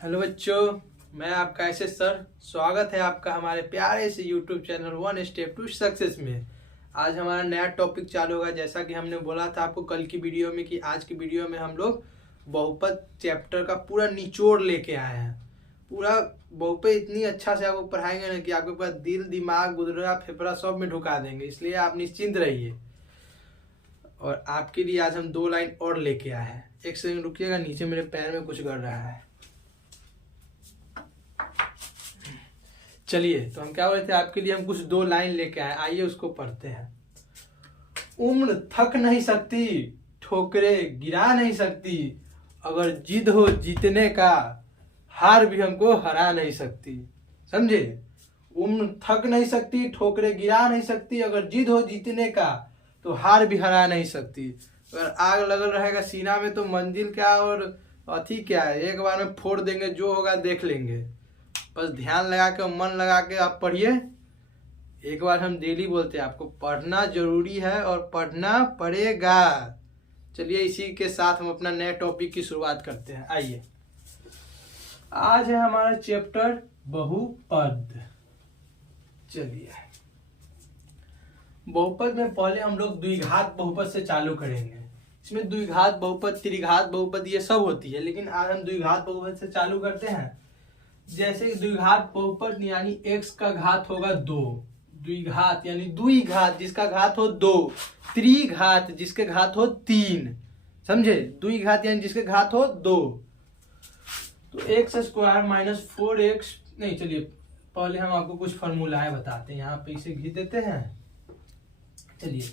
Hello बच्चों, मैं आपका एस एस सर। स्वागत है आपका हमारे प्यारे से YouTube channel one step to success में। आज हमारा नया टॉपिक चालू होगा। जैसा कि हमने बोला था आपको कल की वीडियो में कि आज की वीडियो में हम लोग बहुपद चैप्टर का पूरा निचोड़ लेके आए हैं। पूरा बहुपद इतनी अच्छा से आपको पढ़ाएंगे ना कि आपके पास दिल दिमाग गुदरा फेफड़ा सब में ढुका देंगे। इसलिए आप निश्चिंत रहिए। और आपके लिए आज हम 2 लाइन और लेके आए हैं। एक सेकंड रुकिएगा, नीचे मेरे पैर में कुछ गड़ रहा है। चलिए, तो हम क्या बोले थे, आपके लिए हम कुछ 2 लाइन लेके आए। आइए उसको पढ़ते हैं। उम्र थक नहीं सकती, ठोकरे गिरा नहीं सकती, अगर जिद हो जीतने का, हार भी हमको हरा नहीं सकती। समझे? उम्र थक नहीं सकती, ठोकरे गिरा नहीं सकती, अगर जिद हो जीतने का तो हार भी हरा नहीं सकती। अगर आग लगल रहेगा सीना में तो मंजिल क्या और अथी क्या है, एक बार में फोड़ देंगे, जो होगा देख लेंगे। बस ध्यान लगा के मन लगा के आप पढ़िए। एक बार हम डेली बोलते हैं आपको पढ़ना जरूरी है और पढ़ना पड़ेगा। चलिए, इसी के साथ हम अपना नए टॉपिक की शुरुआत करते हैं। आइए, आज है हमारा चैप्टर बहुपद। चलिए, बहुपद में पहले हम लोग द्विघात बहुपद से चालू करेंगे। इसमें द्विघात बहुपद, त्रिघात बहुपद ये सब होती है, लेकिन आज हम द्विघात बहुपद से चालू करते हैं। जैसे कि द्विघात बहुपद यानी x का घात होगा 2, द्विघात यानी द्विघात जिसका घात हो 2, त्रिघात जिसके घात हो 3। समझे? द्विघात यानी जिसके घात हो 2। तो x² माइनस 4x, नहीं, चलिए पहले हम आपको कुछ फॉर्मूलाएं बताते हैं। यहाँ पे इसे घिस देते हैं। चलिए,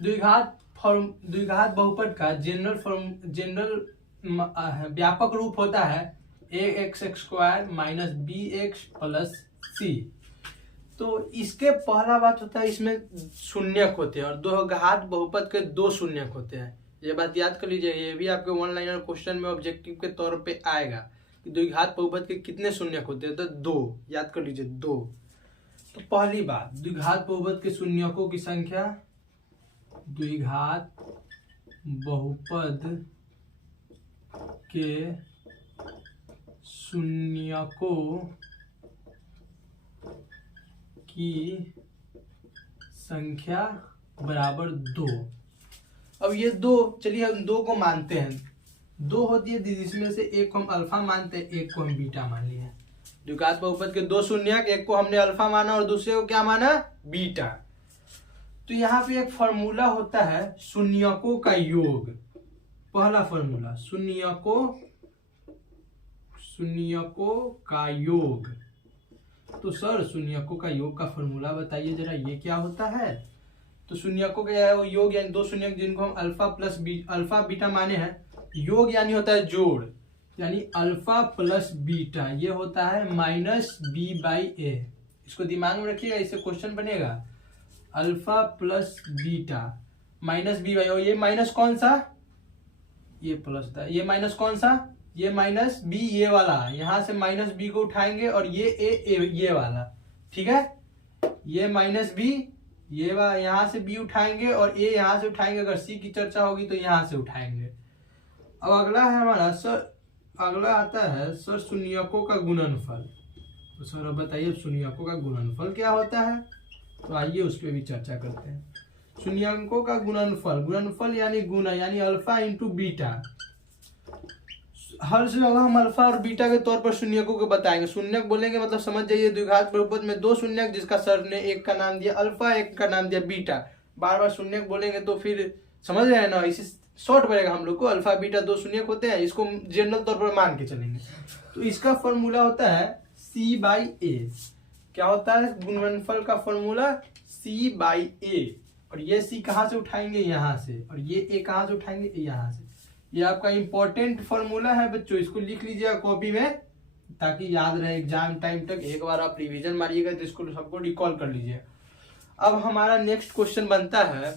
द्विघात बहुपद का जनरल व्यापक रूप होता है ax² minus bx plus c। तो इसके पहला बात होता है, इसमें शून्यक होते हैं और द्विघात बहुपद के 2 शून्यक होते हैं। ये बात याद कर लीजिए, ये भी आपके 1 लाइनर क्वेश्चन में ऑब्जेक्टिव के तौर पे आएगा कि द्विघात बहुपद के कितने शून्यक होते हैं। तो 2 याद कर लीजिए, 2। तो पहली बात, द्विघात बहुपद के शून्यकों की संख्या, द्विघात बहुपद के शून्यकों की संख्या बराबर 2। अब ये 2, चलिए हम 2 को मानते हैं। 2 होती है जिसमें से एक को हम अल्फा मानते हैं, एक को हम बीटा मान लिए। द्विघात बहुपद के 2 शून्यक, एक को हमने अल्फा माना और दूसरे को क्या माना, बीटा। तो यहाँ पे एक फॉर्मूला होता है शून्यकों का योग। पहला फॉर्मूला, शून्यकों का योग। तो सर शून्यकों का योग का फॉर्मूला बताइए जरा, ये क्या होता है? तो शून्यकों का योग यानी 2 शून्यक जिनको हम अल्फा बीटा माने हैं। योग यानी होता है जोड़, यानी अल्फा प्लस बीटा, ये होता है माइनस b/a। इसको दिमाग में रखिएगा, इससे क्वेश्चन बनेगा। Alpha plus beta minus b/a, और ये माइनस कौन सा, ये प्लस था, ये माइनस कौन सा, ये माइनस b, ये वाला। यहां से माइनस b को उठाएंगे और ये a ये वाला, ठीक है। ये माइनस b, ये यहां से b उठाएंगे और a यहां से उठाएंगे। अगर c की चर्चा होगी तो यहां से उठाएंगे। अब अगला है हमारा सर, अगला आता है सर शून्यकों का गुणनफल। तो सर अब बताइए शून्यकों का गुणनफल क्या होता है? तो आइए उस पर भी चर्चा करते हैं। शून्यकों का गुणनफल यानी गुणा, यानी अल्फा इंटू बीटा। हर जगह हम अल्फा और बीटा के तौर पर शून्यकों को बताएंगे। शून्यक बोलेंगे मतलब समझ जाइए द्विघात बहुपद में 2 शून्यक जिसका सर ने एक का नाम दिया अल्फा, एक का नाम दिया बीटा। बार बार शून्यक बोलेंगे तो फिर समझ रहे हैं ना, इसी शॉर्ट पड़ेगा हम लोग को। अल्फा बीटा 2 शून्यक होते हैं, इसको जनरल तौर पर मान के चलेंगे। तो इसका फॉर्मूला होता है c/a। क्या होता है गुणनफल का फॉर्मूला? c/a। और ये c कहां से उठाएंगे, यहां से, और ये a कहां से उठाएंगे, यहां से। ये आपका इंपॉर्टेंट फॉर्मूला है बच्चों, इसको लिख लीजिएगा कॉपी में ताकि याद रहे एग्जाम टाइम तक। एक बार आप रिवीजन मारिएगा तो इसको सबको रिकॉल कर लीजिए। अब हमारा नेक्स्ट क्वेश्चन बनता है,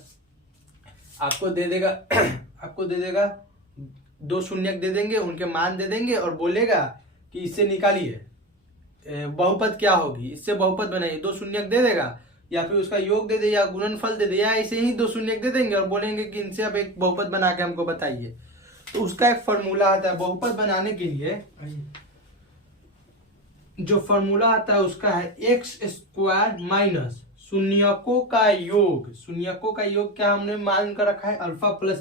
आपको दे देगा 2 शून्यक दे देंगे, उनके मान दे देंगे और बोलेगा कि इससे निकालिए बहुपद क्या होगी, इससे बहुपद बनाइए। 2 शून्यक दे देगा या फिर उसका योग दे दे या गुणनफल दे दे या ऐसे ही 2 शून्यक दे देंगे और बोलेंगे कि इनसे अब एक बहुपद बना के हमको बताइए। तो उसका एक फॉर्मूला आता है बहुपद बनाने के लिए। जो फॉर्मूला आता है उसका है एक्स स्क्वायर माइनस शून्यकों का योग। शून्यकों का योग क्या हमने मान कर रखा है, alpha plus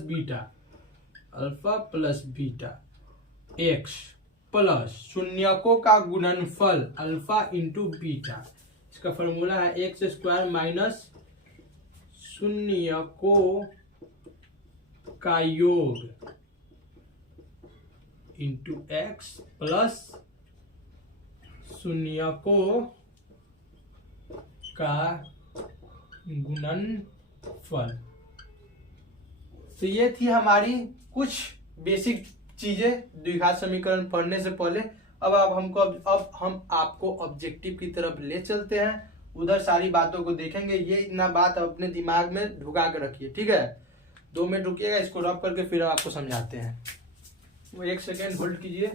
beta x plus शून्यकों का गुणनफल अल्फा इंटू बीटा। इसका फॉर्मूला है एक्स स्क्वायर माइनस शून्यकों का योग इंटू एक्स प्लस शून्यकों का गुणनफल। तो ये थी हमारी कुछ बेसिक चीजें द्विघात समीकरण पढ़ने से पहले। अब हम आपको ऑब्जेक्टिव की तरफ ले चलते हैं, उधर सारी बातों को देखेंगे। ये इतना बात अपने दिमाग में ढुका के रखिए, ठीक है। 2 मिनट रुकिएगा, इसको रब करके फिर आपको समझाते हैं। वो 1 सेकेंड होल्ड कीजिए।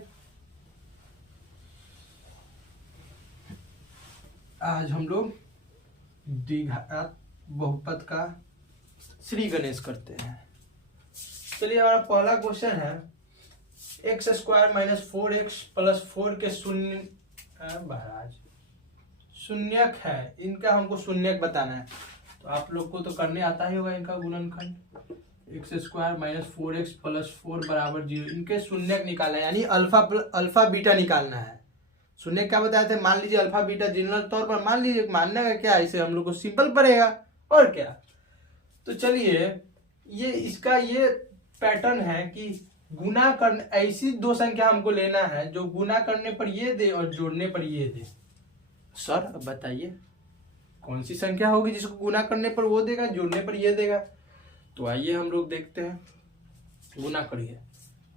आज हम लोग द्विघात बहुपद का श्री गणेश करते हैं। चलिए, हमारा पहला क्वेश्चन है x square minus 4x plus 4 के शून्यक है, इनका हमको शून्यक बताना है। तो आप लोग को तो करने आता ही होगा इनका गुणनखंड। X square minus 4x plus 4 बराबर 0, इनके शून्यक निकालना है, यानी अल्फा बीटा निकालना है। शून्यक क्या बताए थे, मान लीजिए अल्फा बीटा जनरल तौर पर मान लीजिए, मानने का क्या है, इसे हम लोग को सिंपल पड़ेगा और क्या। तो चलिए, ये इसका ये पैटर्न है कि गुना करने, ऐसी 2 संख्या हमको लेना है जो गुना करने पर ये दे और जोड़ने पर ये दे। सर अब बताइए कौन सी संख्या होगी जिसको गुना करने पर वो देगा, जोड़ने पर ये देगा। तो आइए हम लोग देखते हैं, गुना करिए।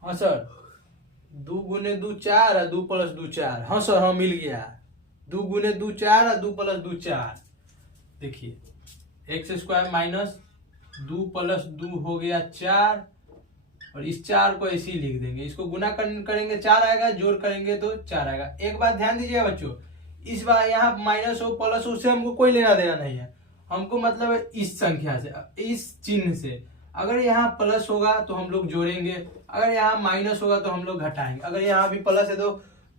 हाँ सर, 2 गुने 2 4 और 2 प्लस 2 4। हाँ सर, हाँ मिल गया। 2 गुने 2 4 और 2 प्लस 2 4। देखिए, एक्स स्क्वायर माइनस 2 प्लस 2 हो गया 4, और इस 4 को ऐसे ही लिख देंगे। इसको गुना करेंगे 4 आएगा, जोड़ करेंगे तो 4 आएगा। एक बात ध्यान दीजिएगा बच्चों, इस बार यहाँ माइनस हो प्लस हो उससे हमको कोई लेना देना नहीं है। हमको मतलब है इस संख्या से, इस चिन्ह से। अगर यहाँ प्लस होगा तो हम लोग जोड़ेंगे, अगर यहाँ माइनस होगा तो हम लोग घटाएंगे। अगर यहाँ भी प्लस है तो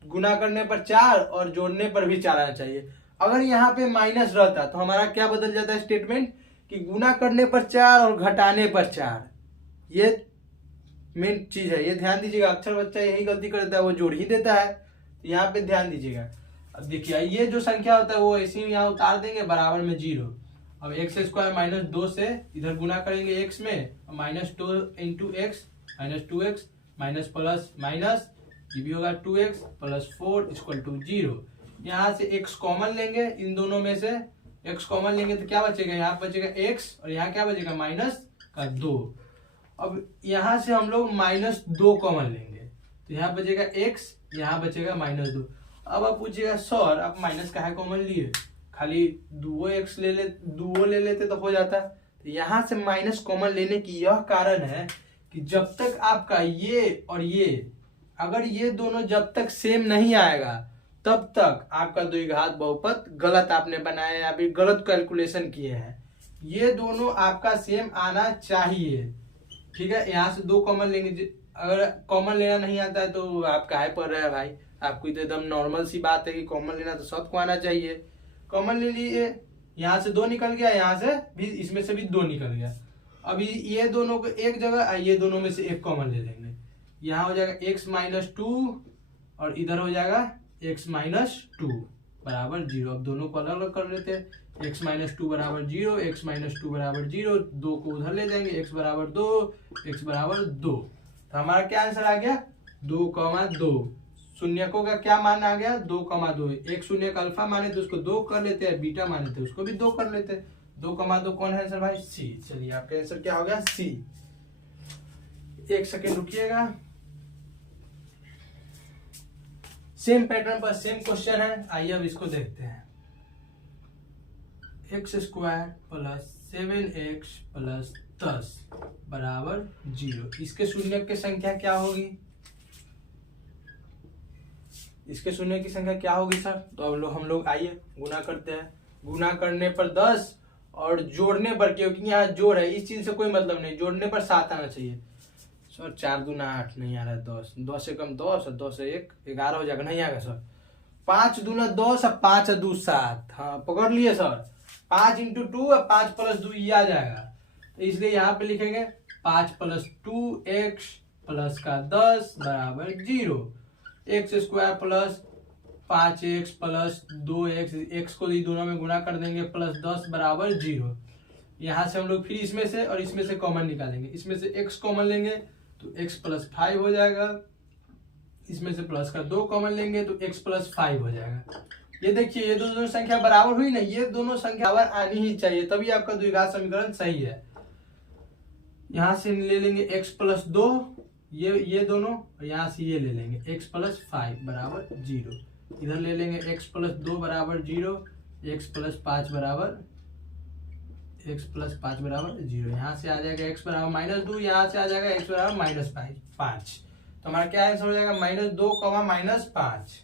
गुना करने पर 4 और जोड़ने पर भी 4 आना चाहिए। अगर यहाँ पे माइनस रहता तो हमारा क्या बदल जाता है स्टेटमेंट, कि गुना करने पर 4 और घटाने पर 4। ये मेन चीज है, ये ध्यान दीजिएगा। अक्सर बच्चा यही गलती करता है, वो जोड़ ही देता है। तो यहाँ पे ध्यान दीजिएगा। अब देखिए, ये जो संख्या होता है वो ऐसे ही यहाँ उतार देंगे बराबर में 0। अब एक्स स्क्वायर माइनस 2 से इधर गुना करेंगे एक्स में, minus 2 into x minus 2x minus plus minus, ये भी होगा 2x प्लस 4 इक्वल टू 0। यहाँ से x कॉमन लेंगे, इन दोनों में से x कॉमन लेंगे तो क्या बचेगा, यहाँ बचेगा x और यहाँ क्या बचेगा माइनस का 2। अब यहाँ से हम लोग माइनस 2 कॉमन लेंगे तो यहाँ बचेगा x, यहाँ बचेगा माइनस 2। अब आप पूछिएगा सर आप माइनस का है कॉमन लिए, खाली 2x ले लेते तो हो जाता। तो यहाँ से माइनस कॉमन लेने की यह कारण है कि जब तक आपका ये और ये, अगर ये दोनों जब तक सेम नहीं आएगा तब तक आपका द्विघात बहुपद गलत आपने बनाया या फिर गलत कैलकुलेशन किए हैं। ये दोनों आपका सेम आना चाहिए, ठीक है। यहाँ से 2 कॉमन लेंगे, अगर कॉमन लेना नहीं आता है तो आप काहे पढ़ रहे हैं भाई, आपको तो एकदम नॉर्मल सी बात है कि कॉमन लेना तो सबको आना चाहिए। कॉमन ले लिए, यहाँ से 2 निकल गया, यहाँ से भी, इसमें से भी 2 निकल गया। अभी ये दोनों को एक जगह, ये दोनों में से एक कॉमन ले लेंगे। यहाँ हो जाएगा x माइनस 2 और इधर हो जाएगा x माइनस 2 बराबर 0। अब दोनों को अलग अलग कर लेते हैं। x माइनस 2 बराबर 0, x माइनस 2 बराबर 0, 2 को उधर ले जाएंगे, x बराबर 2, x बराबर 2। तो हमारा क्या आंसर आ गया 2,2। शून्यकों का क्या मान आ गया 2,2। एक शून्य का अल्फा माने तो उसको 2 कर लेते हैं, बीटा माने तो उसको भी 2 कर लेते हैं। 2,2 कौन है आंसर भाई, सी। चलिए आपका आंसर क्या हो गया, सी। 1 सेकेंड रुकिएगा। सेम पैटर्न पर सेम क्वेश्चन है, आइए अब इसको देखते हैं। X square plus 7x plus 10 बराबर 0। इसके शून्य की संख्या क्या होगी, इसके शून्य की संख्या क्या होगी सर। तो अब हम लोग आइए गुना करते हैं। गुना करने पर 10 और जोड़ने पर, क्योंकि यहाँ जोड़ है इस चीज से कोई मतलब नहीं, जोड़ने पर 7 आना चाहिए। सर 4 दूना 8 नहीं आ रहा है, 10 से कम 10 और 10 से 1 11 हो जाएगा, नहीं आएगा सर। 5 दूना 10 और 5 2 7। हाँ पकड़ लिए सर, 5 इंटू 2 और 5 प्लस 2 ये आ जाएगा। तो इसलिए यहाँ पे लिखेंगे 5 प्लस 2x प्लस का 10 बराबर 0। X square plus 5x plus 2x, x को ये दोनों में गुणा कर देंगे प्लस 10 बराबर 0। यहाँ से हम लोग फिर इसमें से और इसमें से कॉमन निकालेंगे, इसमें से x कॉमन लेंगे तो x प्लस 5 हो जाएगा, इसमें से प्लस का 2 कॉमन लेंगे तो x प्लस 5 हो जाएगा। ये देखिए ये दोनों संख्या बराबर हुई ना, ये दोनों संख्या बराबर आनी ही चाहिए तभी आपका द्विघात समीकरण सही है। यहाँ से ले लेंगे x प्लस 2, ये दोनों, और यहाँ से ये ले लेंगे x प्लस 5 बराबर 0। इधर ले लेंगे x प्लस 2 बराबर 0, x प्लस 5 बराबर 0। यहाँ से आ जाएगा x बराबर -2, यहाँ से आ जाएगा x बराबर -5। तो हमारा क्या आंसर हो जाएगा -2, -5।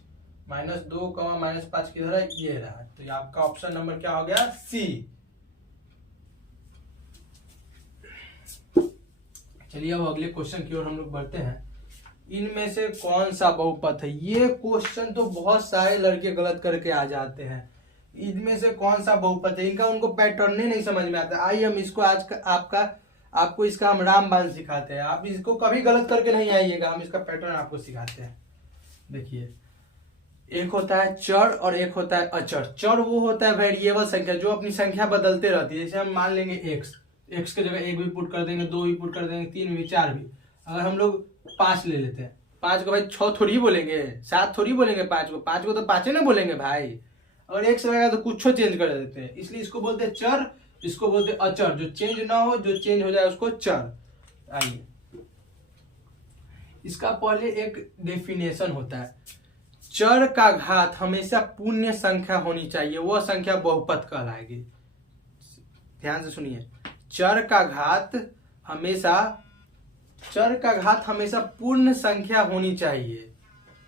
-2, -5 किधर है, ये रहा। तो ये आपका ऑप्शन नंबर क्या हो गया, सी। चलिए अब अगले क्वेश्चन की ओर हम लोग बढ़ते हैं। इनमें से कौन सा बहुपद है, ये क्वेश्चन तो बहुत सारे लड़के गलत करके आ जाते हैं। इनमें से कौन सा बहुपद है, इनका उनको पैटर्न ही नहीं समझ में आता। आइए हम इसको आज का आपको इसका हम रामबाण सिखाते हैं। आप इसको कभी गलत करके नहीं आइएगा, हम इसका पैटर्न आपको सिखाते हैं। देखिए एक होता है चर और एक होता है अचर। चर वो होता है वेरिएबल संख्या जो अपनी संख्या बदलते रहती है। जैसे हम मान लेंगे एक्स के जगह 1 भी पुट कर देंगे, 2 भी पुट कर देंगे, 3 भी, 4 भी। अगर हम लोग 5 ले लेते हैं, 5 को भाई 6 थोड़ी बोलेंगे, 7 थोड़ी बोलेंगे, 5 को तो 5 ना बोलेंगे भाई। अगर एक्स रहेगा तो कुछ चेंज कर देते हैं, इसलिए इसको बोलते हैं चर, इसको बोलते हैं अचर। जो चेंज ना हो, जो चेंज हो जाए उसको चर। आइए इसका पहले एक डेफिनेशन होता है, चर का घात हमेशा पूर्ण संख्या होनी चाहिए, वह संख्या बहुपद कहलाएगी। ध्यान से सुनिए, चर का घात हमेशा पूर्ण संख्या होनी चाहिए।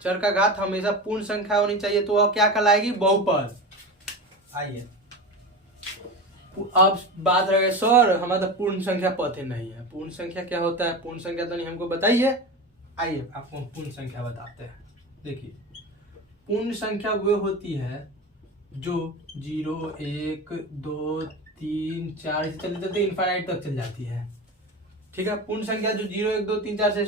चर का घात हमेशा पूर्ण संख्या होनी चाहिए, तो वह क्या कहलाएगी, बहुपद। आइए अब बात रह गई सर हमारा तो पूर्ण संख्या पता नहीं है। पूर्ण संख्या क्या होता है, पूर्ण संख्या तो नहीं हमको बताइए। आइए आपको हम पूर्ण संख्या बताते हैं। देखिए पूर्ण संख्या वो होती है जो 0, 1, 2, 3, 4 से चलते चलते इनफाइनाइट तक चल जाती है। ठीक है, पूर्ण संख्या जो 0, 1, 2, 3, 4 से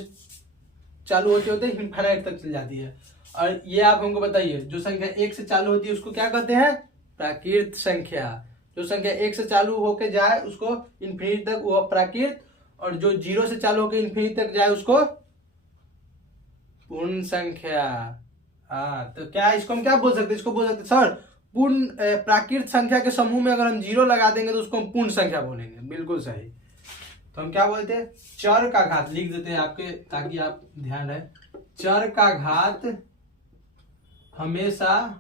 चालू होते होते इनफाइनाइट तक चल जाती है। और ये आप हमको बताइए, जो संख्या 1 से चालू होती है उसको क्या कहते हैं, प्राकृत संख्या। जो संख्या 1 से चालू होके जाए उसको इन्फिनिटी तक वो प्राकृत, और जो 0 से चालू होकर इन्फिनिटी तक जाए उसको पूर्ण संख्या। हाँ तो क्या इसको हम क्या बोल सकते हैं, इसको बोल सकते सर पूर्ण प्राकृत संख्या के समूह में अगर हम 0 लगा देंगे तो उसको हम पूर्ण संख्या बोलेंगे। बिल्कुल सही। तो हम क्या बोलते हैं, चर का घात लिख देते हैं आपके, ताकि आप ध्यान रहे। चर का घात हमेशा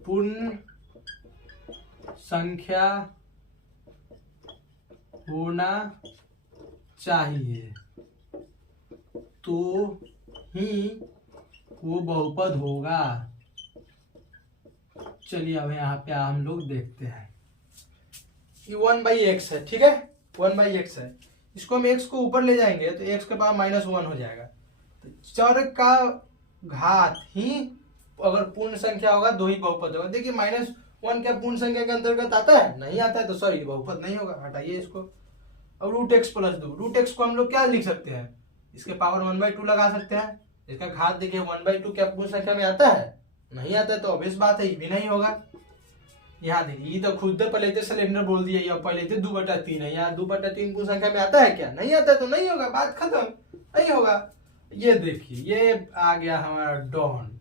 पूर्ण संख्या होना चाहिए तो ही वो बहुपद होगा। चलिए अब यहाँ पे हम लोग देखते हैं, ये 1/x है। ठीक है, 1/x है। इसको हम x को ऊपर ले जाएंगे तो x के पावर -1 हो जाएगा। तो चर का घात ही अगर पूर्ण संख्या होगा तो ही बहुपद होगा। देखिए -1 क्या पूर्ण संख्या के अंतर्गत आता है, नहीं आता है, तो सॉरी बहुपद नहीं होगा, हटाइए इसको। अब √x + 2, √x को हम लोग क्या लिख सकते हैं, इसके पावर 1/2 लगा सकते हैं। इसका घात देखिए 1/2 क्या पूर्ण संख्या में आता है, नहीं आता है, तो ऑब्वियस बात है ये भी नहीं होगा। यहाँ देखिए ये तो खुद पहले सिलेंडर बोल दिया, या पहले 2/3 है, यहाँ 2/3 पूर्ण संख्या में आता है क्या, नहीं आता है तो नहीं होगा, बात खत्म, नहीं होगा। ये देखिए ये आ गया हमारा डॉन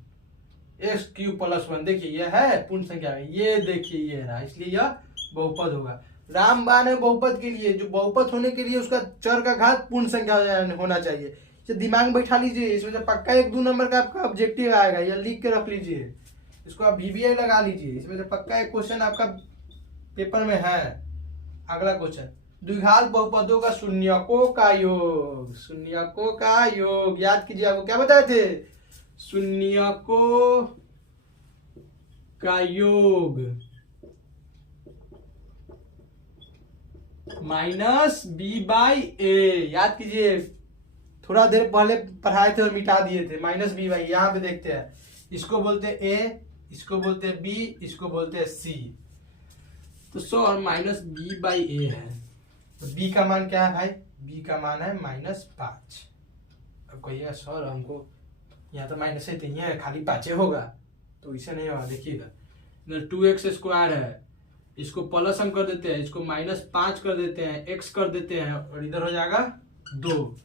x³ + 1, देखिए ये है पूर्ण संख्या में, ये देखिए ये रहा, इसलिए यह बहुपद होगा। रामबाण है बहुपद के लिए, जो बहुपद होने के लिए उसका चर का घात पूर्ण संख्या होना चाहिए। तो दिमाग में बैठा लीजिए, इसमें से पक्का 1-2 नंबर का आपका ऑब्जेक्टिव आएगा, या लिख के रख लीजिए, इसको आप VBI लगा लीजिए, इसमें से पक्का एक क्वेश्चन आपका पेपर में है। अगला क्वेश्चन, द्विघात बहुपदों का शून्यकों का योग। शून्यकों का योग याद कीजिए, आपको क्या बताए थे, शून्यकों का योग -b/a। याद कीजिए, थोड़ा देर पहले पढ़ाए थे और मिटा दिए थे। -b/a यहाँ पे देखते हैं, इसको बोलते हैं ए, इसको बोलते हैं बी, इसको बोलते हैं सी। तो सर माइनस बी बाई ए है, तो बी का मान क्या है भाई? बी का मान है -5। अब कहिएगा सर हमको यहाँ तो माइनस ही नहीं है, खाली 5 होगा, तो इसे नहीं होगा। देखिएगा इधर 2x² है, इसको प्लस हम कर देते हैं, इसको -5 कर देते हैं, x कर देते हैं, और इधर हो जाएगा 2,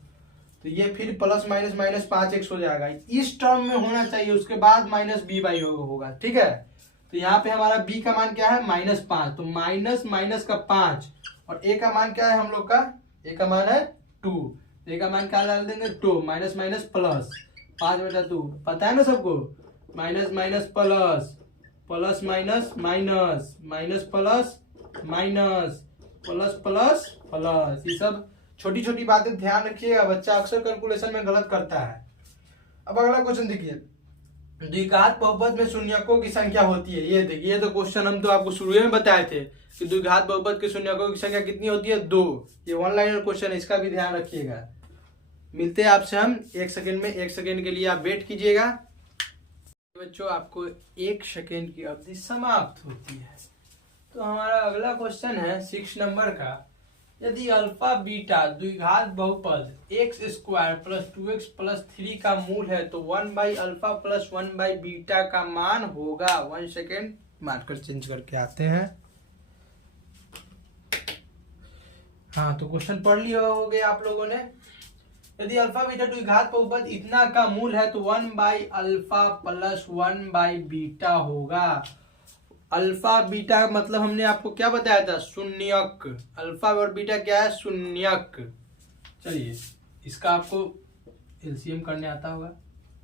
तो ये फिर प्लस माइनस -5x हो जाएगा। इस टर्म में होना चाहिए, उसके बाद -b/, होगा, ठीक है। तो यहाँ पे हमारा b का मान क्या है? -5, तो माइनस माइनस का 5, और a का मान क्या है हम लोग का? a का मान है 2, a का मान क्या डाल देंगे? 2, माइनस माइनस प्लस, 5/2, पता है ना सबको? Minus minus plus, plus minus minus, minus plus minus, plus plus plus, ये सब छोटी छोटी बातें ध्यान रखिएगा, बच्चा अक्सर कैलकुलेशन में गलत करता है। अब अगला क्वेश्चन देखिए, द्विघात बहुपद में शून्यकों की संख्या होती है। ये देखिए, ये तो क्वेश्चन हम तो आपको शुरू में बताए थे कि द्विघात बहुपद के शून्यकों की संख्या कितनी होती है? 2। ये 1 लाइनर क्वेश्चन है, इसका भी ध्यान रखिएगा। मिलते हैं आपसे हम 1 सेकेंड में, 1 सेकेंड के लिए आप वेट कीजिएगा। बच्चों आपको 1 सेकेंड की अवधि समाप्त होती है। तो हमारा अगला क्वेश्चन है 6 नंबर का, यदि अल्फा बीटा द्विघात बहुपद x² + 2x + 3 का मूल है तो 1/अल्फा + 1/बीटा का मान होगा। 1 सेकेंड, मार्कर चेंज करके आते हैं। हाँ, तो क्वेश्चन पढ़ लिया होगे आप लोगों ने। यदि अल्फा बीटा द्विघात बहुपद इतना का मूल है तो 1/अल्फा + 1/बीटा होगा। अल्फा बीटा मतलब हमने आपको क्या बताया था? शून्यक। अल्फा और बीटा क्या है? शून्यक। चलिए इसका आपको एलसीएम करने आता होगा।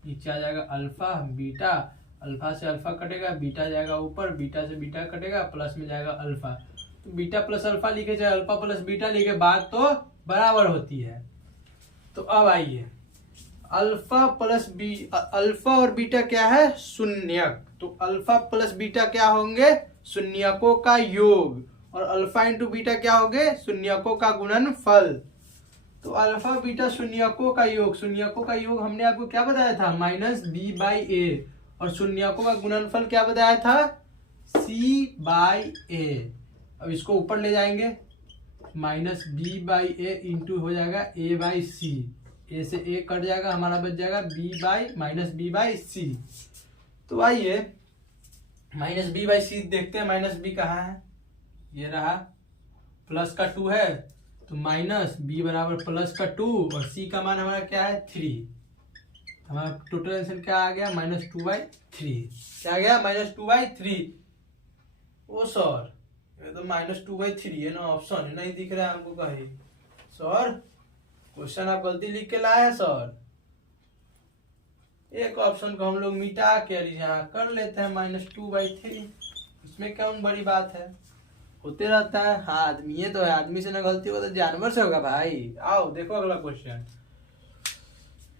नीचे आ जाएगा अल्फा बीटा, अल्फा से अल्फा कटेगा, बीटा जाएगा ऊपर, बीटा से बीटा कटेगा, प्लस में जाएगा अल्फा। तो बीटा प्लस अल्फा लिखे चाहे अल्फा प्लस बीटा लिखे, बात तो बराबर होती है। तो अब आइए, अल्फा और बीटा क्या है? शून्यक। तो अल्फा प्लस बीटा क्या होंगे? शून्यकों का योग, और अल्फा इंटू बीटा क्या होंगे? शून्यकों का गुणनफल। तो अल्फा बीटा शून्यकों का योग, शून्यकों का योग हमने आपको क्या बताया था? -b/a, और शून्यकों का गुणनफल क्या बताया था? c/a। अब इसको ऊपर ले जाएंगे, -b/a इंटू हो जाएगा a/c, a से a कट जाएगा, हमारा बच जाएगा b/c। तो आइए -b/c देखते हैं। -b कहाँ है? ये रहा, प्लस का 2 है, तो -b बराबर प्लस का 2, और c का मान हमारा क्या है? 3। हमारा टोटल आंसर क्या आ गया? -2/3। क्या आ गया? -2/3। ओ सर, ये तो -2/3 है ना, ऑप्शन नहीं दिख रहा है हमको कहीं। सर क्वेश्चन आप गलती लिख के लाए हैं सर। एक ऑप्शन को हम लोग मिटा के यहाँ कर लेते हैं -2/3, इसमें क्या बड़ी बात है, होते रहता है। हाँ, आदमी ये तो है, आदमी से ना गलती हो तो जानवर से होगा भाई। आओ देखो अगला क्वेश्चन,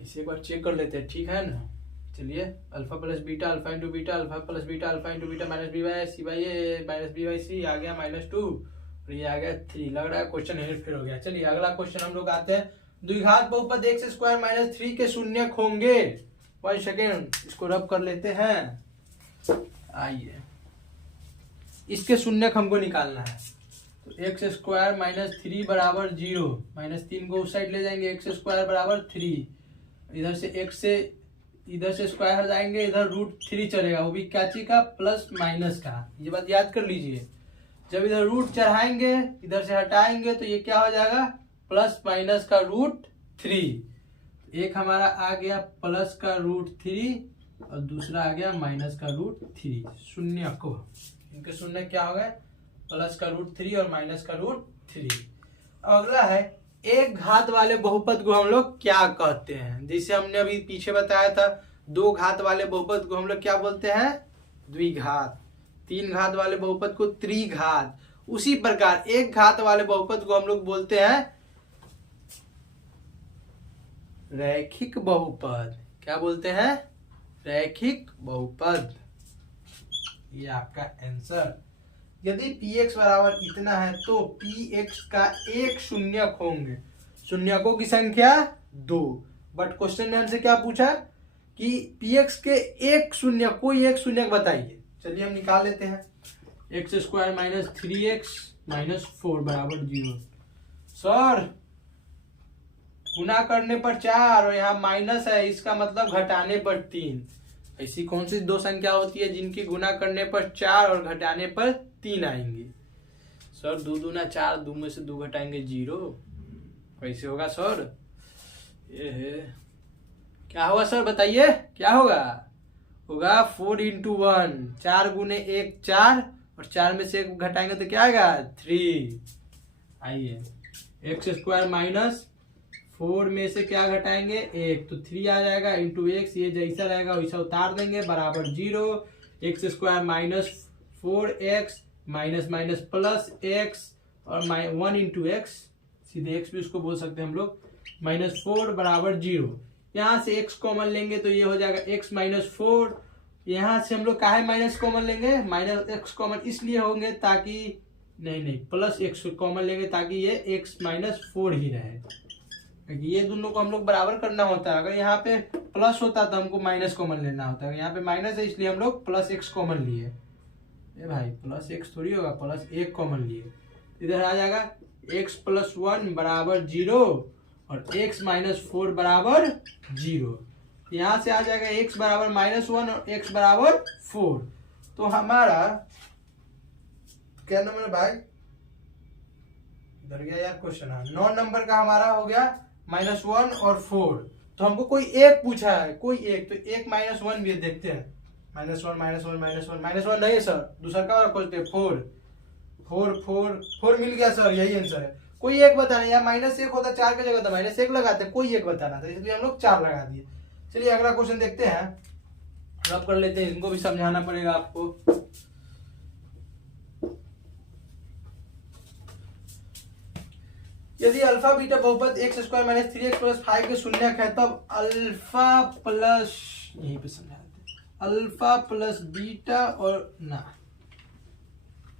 इसे एक बार चेक कर लेते हैं, ठीक है ना। चलिए, alpha plus beta, alpha into beta, alpha plus beta, alpha into beta, -b/c/a, आ गया -2, और ये आ गया 3। लग रहा है क्वेश्चन हेरफेर हो गया। चलिए अगला क्वेश्चन हम लोग आते हैं, द्विघात बहुपद x² - 3 के शून्यक होंगे। 1 सेकेंड, इसको रब कर लेते हैं। आइए, इसके शून्यक हमको निकालना है। तो x² - 3 = 0, -3 को उस साइड ले जाएंगे, x² = 3, इधर से स्क्वायर हट जाएंगे, इधर √3 चलेगा, वो भी क्या चीज का? प्लस माइनस का। ये बात याद कर लीजिए, जब इधर रूट चढ़ाएंगे, इधर से हटाएंगे, तो ये क्या हो जाएगा? प्लस माइनस का √3। एक हमारा आ गया प्लस का √3, और दूसरा आ गया माइनस का √3। शून्य को इनके शून्य क्या हो गए? प्लस का √3 और माइनस का √3। अब अगला है, एक घात वाले बहुपद को हम लोग क्या कहते हैं? जैसे हमने अभी पीछे बताया था, 2 घात वाले बहुपद को हम लोग क्या बोलते हैं? द्विघात। 3 घात वाले बहुपद को त्रिघात। उसी प्रकार एक घात वाले बहुपद को हम लोग बोलते हैं रैखिक बहुपद। क्या बोलते हैं? रैखिक बहुपद। ये आपका आंसर। यदि px बराबर इतना है तो px का एक शून्यक होंगे। शून्यकों की संख्या 2। बट क्वेश्चन में हमसे क्या पूछा? कि पी एक्स के एक शून्य, कोई एक शून्य बताइए। चलिए हम निकाल लेते हैं। X square minus 3x minus 4 बराबर 0। सर गुना करने पर 4 और यहाँ माइनस है, इसका मतलब घटाने पर 3। ऐसी कौन सी दो संख्या होती है जिनकी गुना करने पर 4 और घटाने पर 3 आएंगी? सर 2 दूना 4, 2 में से 2 घटाएंगे 0। कैसे होगा सर? ये है, क्या होगा सर बताइए, क्या होगा? होगा 4 इंटू 1, 4 गुने 1 4, और 4 में से 1 घटाएंगे तो क्या आएगा 3। आइए एक्स स्क्वायर माइनस 4 में से क्या घटाएंगे 1, तो 3 आ जाएगा इंटू एक्स, ये जैसा रहेगा वैसा उतार देंगे बराबर 0। X square minus 4x minus minus plus x और 1 इंटू एक्स, सीधे एक्स भी उसको बोल सकते हैं हम लोग, माइनस 4 बराबर 0। यहाँ से x कॉमन लेंगे तो ये हो जाएगा x माइनस 4। यहाँ से हम लोग काहे माइनस कॉमन लेंगे, माइनस x कॉमन इसलिए होंगे ताकि नहीं प्लस x कॉमन लेंगे ताकि ये x माइनस 4 ही रहे, क्योंकि ये दोनों को हम लोग बराबर करना होता है। अगर यहाँ पे प्लस होता तो हमको माइनस कॉमन लेना होता है, यहाँ पे माइनस है इसलिए हम लोग प्लस x कॉमन लिए। ये भाई प्लस x थोड़ी होगा, प्लस 1 कॉमन लिए, इधर आ जाएगा x प्लस 1 बराबर 0 और x माइनस 4 बराबर 0। यहाँ से आ जाएगा x बराबर माइनस 1 और x बराबर 4। तो हमारा क्या नंबर भाई, इधर गया यार क्वेश्चन, 9 नंबर का हमारा हो गया माइनस 1 और 4। तो हमको कोई एक पूछा है, कोई एक, तो एक माइनस 1 भी देखते हैं। माइनस 1 माइनस 1 माइनस 1 माइनस 1 नहीं सर, दूसरा का खोजते हैं 4 मिल गया सर, यही आंसर है। कोई एक बताना, या माइनस 1 होता 4 की जगह तो माइनस 1 लगाते, कोई एक बताना था इसलिए हम लोग 4 लगा दिए। चलिए अगला क्वेश्चन देखते हैं, रब कर लेते हैं, इनको भी समझाना पड़ेगा आपको। यदि अल्फा बीटा बहुपद x square minus 3x plus 5 के शून्यक है तब अल्फा प्लस, यहीं पे समझा देते, अल्फा प्लस बीटा और ना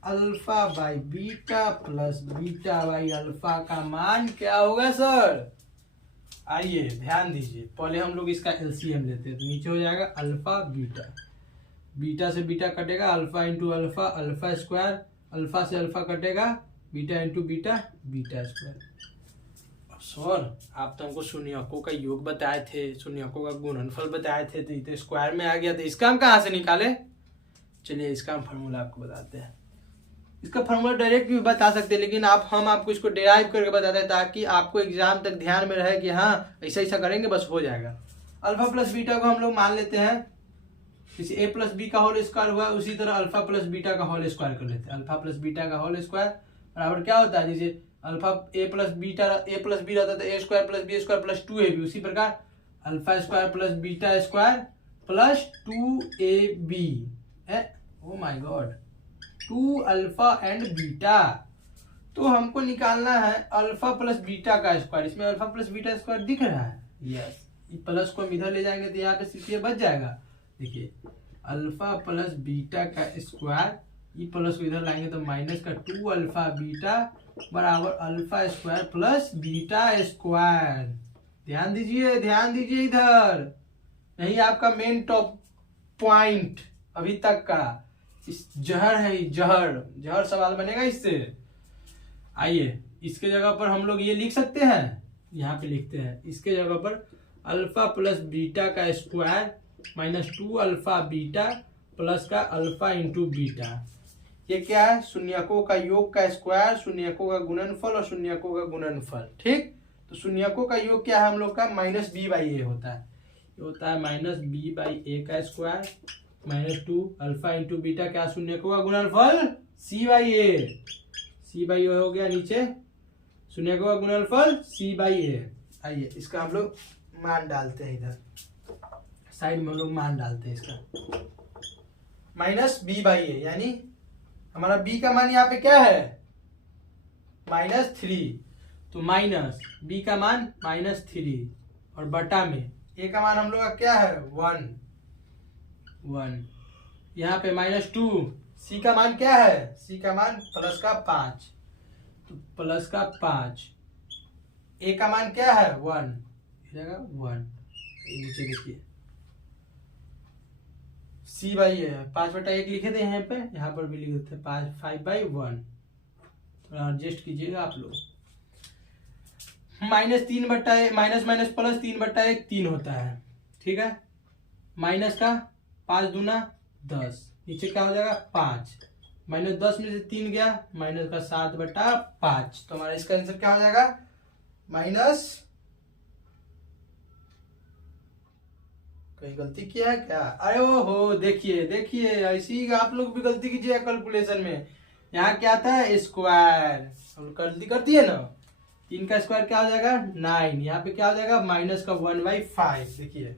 alpha by beta plus beta by alpha का मान क्या होगा सर? आइए ध्यान दीजिए, पहले हम लोग इसका एलसीएम लेते हैं, तो नीचे हो जाएगा अल्फा बीटा, बीटा से बीटा कटेगा, alpha into alpha, alpha square, alpha से अल्फा कटेगा, beta into beta, beta square. Sir आप तो हमको शून्यकों का योग बताए थे, शून्यकों का गुणनफल बताए थे, तो ये स्क्वायर में आ गया, तो इसका हम कहाँ से निकाले? चलिए इसका हम फार्मूला आपको बताते हैं। इसका फार्मूला डायरेक्ट भी बता सकते हैं, लेकिन हम आपको इसको डिराइव करके बताते हैं ताकि आपको एग्जाम तक ध्यान में रहे कि हाँ ऐसा ऐसा करेंगे बस हो जाएगा। अल्फा प्लस बीटा को हम लोग मान लेते हैं, किसी ए प्लस बी का होल स्क्वायर हुआ, उसी तरह अल्फा प्लस बीटा का होल स्क्वायर कर लेते हैं। अल्फा प्लस बीटा का होल स्क्वायर बराबर क्या होता है, जैसे अल्फा ए प्लस बी रहता था, A square plus B square plus 2ab, उसी प्रकार alpha square plus beta square plus 2ab है। Oh my god, 2 alpha and beta. तो हमको निकालना है अल्फा प्लस बीटा का स्क्वायर। इसमें अल्फा प्लस बीटा स्क्वायर दिख रहा है, यस। प्लस को हम इधर ले जाएंगे तो यहाँ पे सिर्फ ये बच जाएगा। देखिए अल्फा प्लस बीटा का स्क्वायर, ये प्लस को इधर लाएंगे तो माइनस का 2 अल्फा बीटा बराबर alpha square plus beta square. ध्यान दीजिए इधर, यही आपका मेन टॉप पॉइंट अभी तक का। इस जहर है, जहर सवाल बनेगा इससे। आइए इसके जगह पर हम लोग ये लिख सकते हैं, यहाँ पे लिखते हैं इसके जगह पर अल्फा प्लस बीटा का square minus 2 alpha beta plus का अल्फा इंटू बीटा। ये क्या है? शून्यकों का योग का स्क्वायर, शून्यकों का गुणनफल और शून्यकों का गुणनफल। ठीक, तो शून्यकों का योग क्या है हम लोग का? माइनस बी बाई ए होता है। ये होता है माइनस बी बाई ए का square minus 2 alpha into beta, क्या शून्यकों का गुणनफल? सी बाई ए। सी बाई ए हो गया नीचे, शून्यकों का गुणनफल सी बाई ए। आइए इसका हम लोग मान डालते हैं, इधर साइड में हम लोग मान डालते हैं इसका, माइनस बी बाई ए, यानी हमारा b का मान यहाँ पे क्या है? -3। तो माइनस b का मान -3 और बटा में a का मान हम लोग का क्या है? 1। यहाँ पे -2। c का मान क्या है? c का मान प्लस का 5, तो प्लस का 5। a का मान क्या है? 1, 1। नीचे देखिए सी बाई है 5/1 लिखे थे यहाँ पे, यहाँ पर भी लिख देते हैं 5/1। थोड़ा एडजस्ट कीजिएगा आप लोग। माइनस माइनस प्लस 3/1 3 होता है, ठीक है। माइनस का 5 दूना 10, नीचे क्या हो जाएगा 5, -10 में से 3 गया, माइनस का 7/5। तो हमारा इसका आंसर क्या हो जाएगा माइनस, कहीं गलती किया है क्या? अरे ओ हो, देखिए देखिए, ऐसी आप लोग भी गलती कीजिए कैलकुलेशन में। यहाँ क्या था स्क्वायर, हम गलती कर दिए ना। 3 का स्क्वायर क्या हो जाएगा 9, यहाँ पे क्या हो जाएगा माइनस का 1/5। देखिए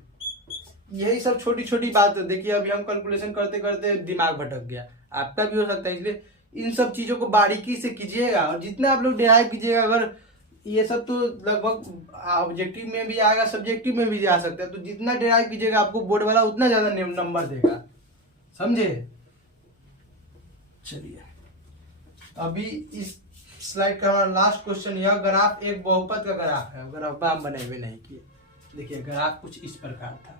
यही सब छोटी छोटी बात है। देखिए अभी हम कैलकुलेशन करते करते दिमाग भटक गया, आपका भी हो सकता है, इसलिए इन सब चीजों को बारीकी से कीजिएगा। और जितना आप लोग डिराइव कीजिएगा, अगर ये सब तो लगभग ऑब्जेक्टिव में भी आएगा, सब्जेक्टिव में भी जा सकता है, तो जितना डिराइव कीजिएगा आपको बोर्ड वाला उतना ज्यादा नंबर देगा, समझे। चलिए अभी इस स्लाइड का हमारा लास्ट क्वेश्चन, यह ग्राफ एक बहुपद का ग्राफ है, ग्राफ हम बने हुए नहीं किए। देखिए ग्राफ कुछ इस प्रकार था,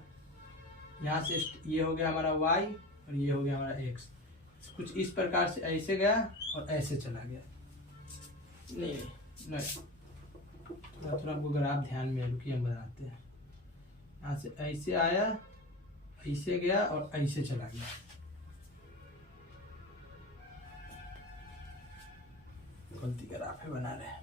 यहाँ से ये हो गया हमारा y और ये हो गया हमारा x, कुछ इस प्रकार से ऐसे गया और ऐसे चला गया। नहीं थोड़ा आपको ग्राफ ध्यान में, रुकिए हम बनाते हैं। यहाँ से ऐसे आया, ऐसे गया और ऐसे चला गया। गलती ग्राफ है बना रहे हैं।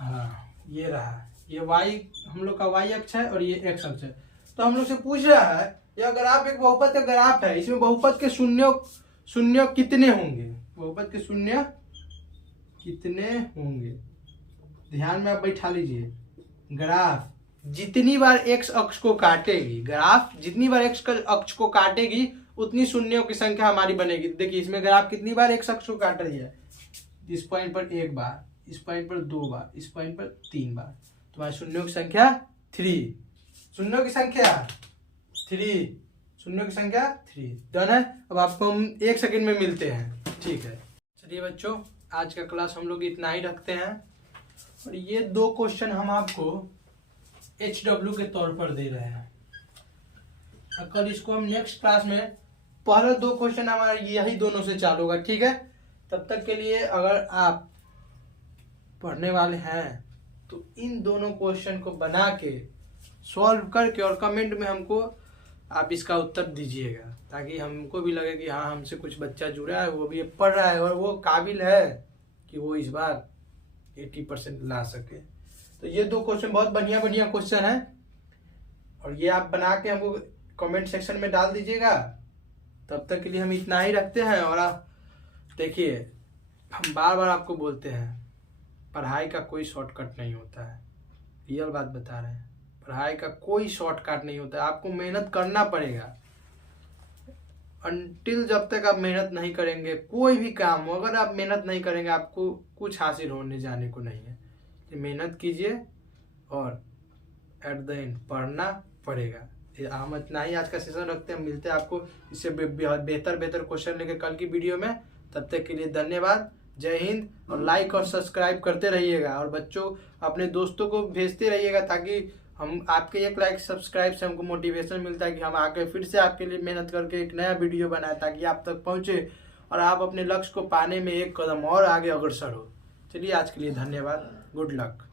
हाँ ये रहा, ये y हम लोग का y अक्ष है और ये x अक्ष है। तो हम लोग से पूछ रहा है यह ग्राफ एक बहुपद का ग्राफ है, इसमें बहुपद के शून्य कितने होंगे, बहुपद के शून्य कितने होंगे। ध्यान में आप बैठा लीजिए, ग्राफ जितनी बार x अक्ष को काटेगी, ग्राफ जितनी बार x अक्ष को काटेगी उतनी शून्यों की संख्या हमारी बनेगी। देखिए इसमें ग्राफ कितनी बार x अक्ष को काट रही है, इस पॉइंट पर 1 बार, इस पॉइंट पर 2 बार, इस पॉइंट पर 3 बार। तुम्हारी शून्यों की संख्या 3, शून्यों की संख्या 3, शून्यों की संख्या 3। डन है। अब आपको हम 1 सेकंड में मिलते हैं, ठीक है। चलिए बच्चों आज का क्लास हम लोग इतना ही रखते हैं। और ये 2 क्वेश्चन हम आपको HW के तौर पर दे रहे हैं। कल इसको हम नेक्स्ट क्लास में पहले 2 क्वेश्चन हमारा यही दोनों से चालू होगा, ठीक है। तब तक के लिए अगर आप पढ़ने वाले हैं तो इन दोनों क्वेश्चन को बना के सॉल्व करके और कमेंट में हमको आप इसका उत्तर दीजिएगा, ताकि हमको भी लगे कि हाँ हमसे कुछ बच्चा जुड़ा है, वो भी पढ़ रहा है और वो काबिल है कि वो इस बार 80% ला सके। तो ये 2 क्वेश्चन बहुत बढ़िया बढ़िया क्वेश्चन है और ये आप बना के हमको कमेंट सेक्शन में डाल दीजिएगा। तब तक के लिए हम इतना ही रखते हैं। और देखिए हम बार बार आपको बोलते हैं पढ़ाई का कोई शॉर्टकट नहीं होता है, रियल बात बता रहे हैं, पढ़ाई का कोई शॉर्टकट नहीं होता है। आपको मेहनत करना पड़ेगा। अनटिल जब तक आप मेहनत नहीं करेंगे कोई भी काम हो, अगर आप मेहनत नहीं करेंगे आपको कुछ हासिल होने जाने को नहीं है। तो मेहनत कीजिए और एट द एंड पढ़ना पड़ेगा। हम इतना ही आज का सेशन रखते हैं, मिलते हैं आपको इससे बेहतर क्वेश्चन लेकर कल की वीडियो में। तब तक के लिए धन्यवाद, जय हिंद। और लाइक और सब्सक्राइब करते रहिएगा और बच्चों अपने दोस्तों को भेजते रहिएगा, ताकि हम आपके एक लाइक सब्सक्राइब से हमको मोटिवेशन मिलता है कि हम आगे फिर से आपके लिए मेहनत करके एक नया वीडियो बनाए, ताकि आप तक पहुंचे और आप अपने लक्ष्य को पाने में एक कदम और आगे अग्रसर हो। चलिए आज के लिए धन्यवाद, गुड लक।